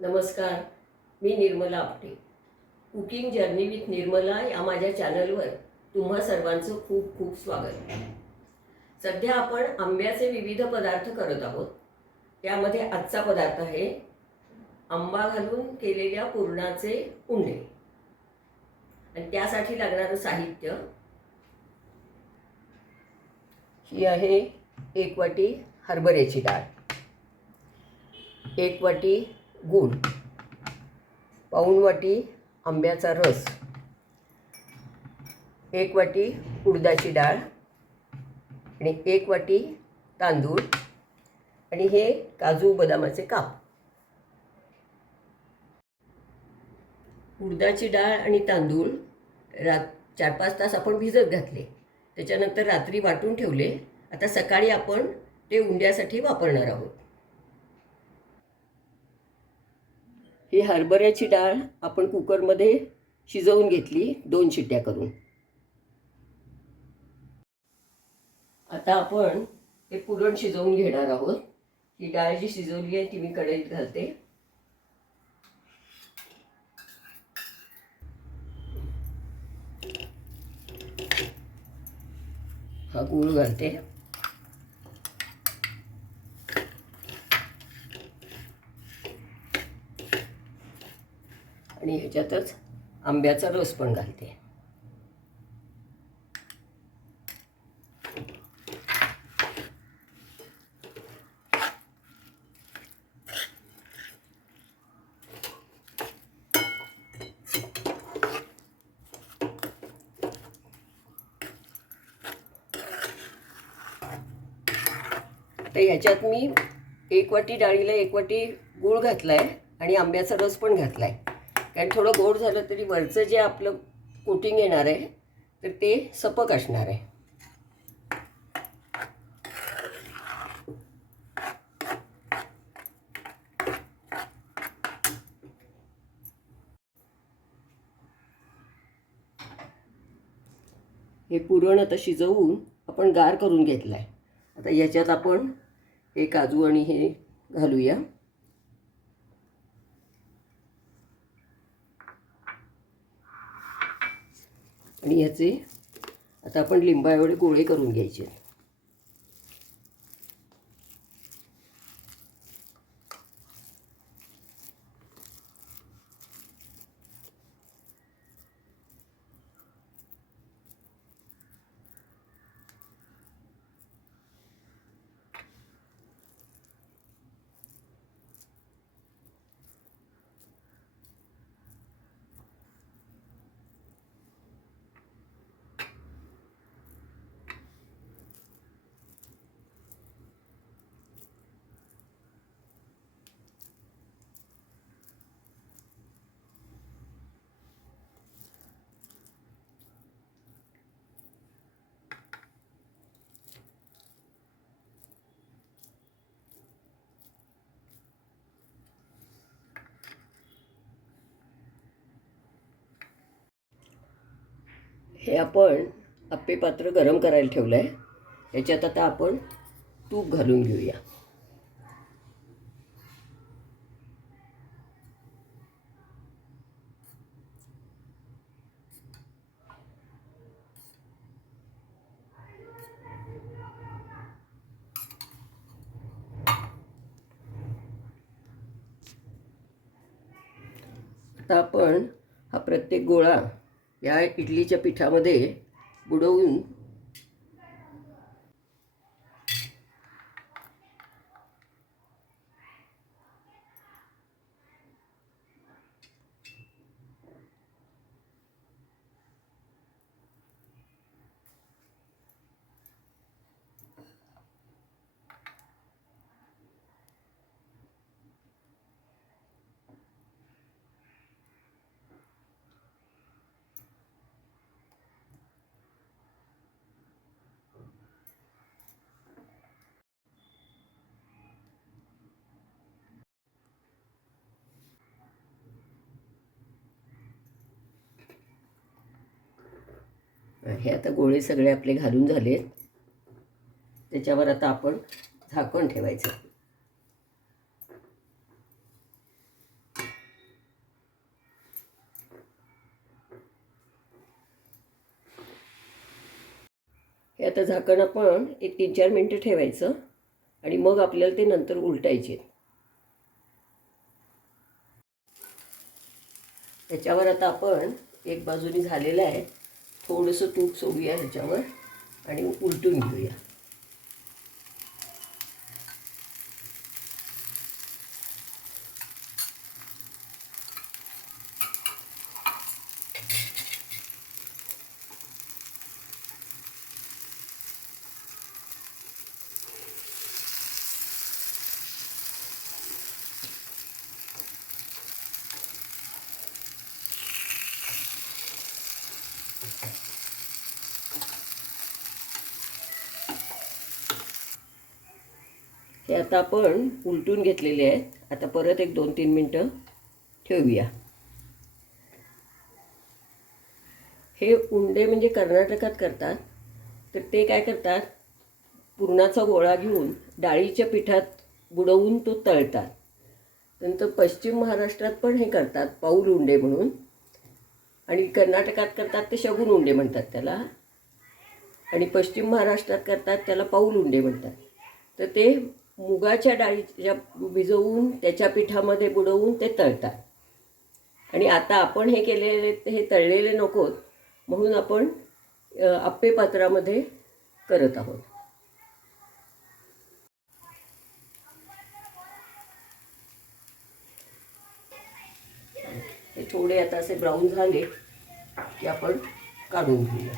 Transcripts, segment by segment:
नमस्कार मी Nirmala Apte. Cooking journey with Nirmala या माझ्या चॅनलवर तुम्हा सर्वांचं खूप खूप स्वागत. सध्या आपण आंब्याचे विविध पदार्थ करत आहोत. त्यामध्ये आजचा पदार्थ आहे आंबा घालून केलेल्या पुरणाचे उंडे. आणि त्यासाठी लागणारं साहित्य ही आहे एक वाटी हरभऱ्याची डाळ. एक वाटी गूळ पाऊण वाटी आंब्याचा रस. एक वाटी उडदाची डाळ आणि एक वाटी तांदूळ आणि हे काजू बदामाचे काप. उडदाची डाळ आणि तांदूळ रात चार पाच तास आपण भिजत घातले. त्याच्यानंतर रात्री वाटून ठेवले. आता सकाळी आपण ते उंड्यासाठी वापरणार आहोत. ही हरभऱ्याची डाळ आपण कुकरमध्ये शिजवून घेतली दोन शिट्ट्या करून. आता आपण हे पुरण शिजवून घेणार आहोत. ही डाळ जी शिजवली आहे ती मी कढईत घालते. हा गूळ घालते. आणि ह्याच्यातच आंब्याचा रस पण घालते. तर ह्याच्यात मी एक वाटी डाळीला एक वाटी गूळ घातला आहे आणि आंब्याचा रस पण घातला आहे कारण थोडं गोड झालं तरी वरचं जे आपलं कोटिंग येणार आहे तर ते सपक असणार आहे. हे पुरण आता शिजवून आपण गार करून घेतलं आहे आता याच्यात आपण हे काजू आणि हे घालूया. आणि ह्याचे आता आपण लिंबा एवढे गोळे करून घ्यायचे. हे आपण आप्पे पात्र गरम करायला ठेवलं आहे याच्यात आता आपण तूप घालून घेऊया. आता आपण हा प्रत्येक गोळा या इडलीच्या पिठामध्ये बुडवून हे आता गोळे सगळे आपले घालून झाले त्याच्यावर आता आपण झाकण ठेवायचं. हे आता झाकण आपण एक तीन चार मिनटं ठेवायचं आणि मग आपल्याला ते नंतर उलटायचे. त्याच्यावर आता आपण एक बाजूनी झालेलं आहे. थोडंसं तूप सोडूया ह्याच्यावर आणि उलटून घेऊया. हे आता आपण उलटून घेतलेले आहेत. आता परत एक दोन तीन मिनटं ठेवूया. हे उंडे म्हणजे कर्नाटकात करतात. तर ते काय करतात? पुरणाचा गोळा घेऊन डाळीच्या पिठात बुडवून तो तळतात. नंतर पश्चिम महाराष्ट्रात पण हे करतात पाऊल उंडे म्हणून. आणि कर्नाटकात करतात ते शगुन उंडे म्हणतात त्याला. आणि पश्चिम महाराष्ट्रात करतात त्याला पाऊल उंडे म्हणतात. तर ते मुगाच्या डाळीच्या भिजवून त्याच्या पिठामध्ये बुडवून ते तळतात. आणि आता आपण हे केलेले हे तळलेले नकोत म्हणून आपण आप्पे पात्रामध्ये करत आहोत. हे थोडे आता असे ब्राऊन झाले की आपण काढून घेऊया.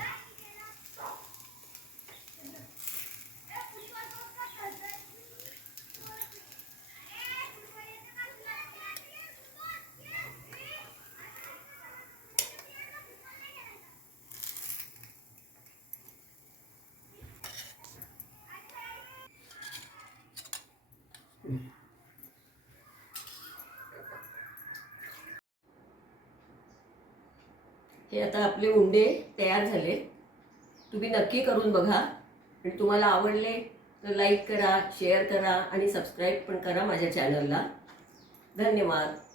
हे आता आपले उंडे तयार झाले. तुम्ही नक्की करून बघा. आणि तुम्हाला आवडले तर लाईक करा शेअर करा आणि सबस्क्राईब पण करा माझ्या चॅनलला धन्यवाद.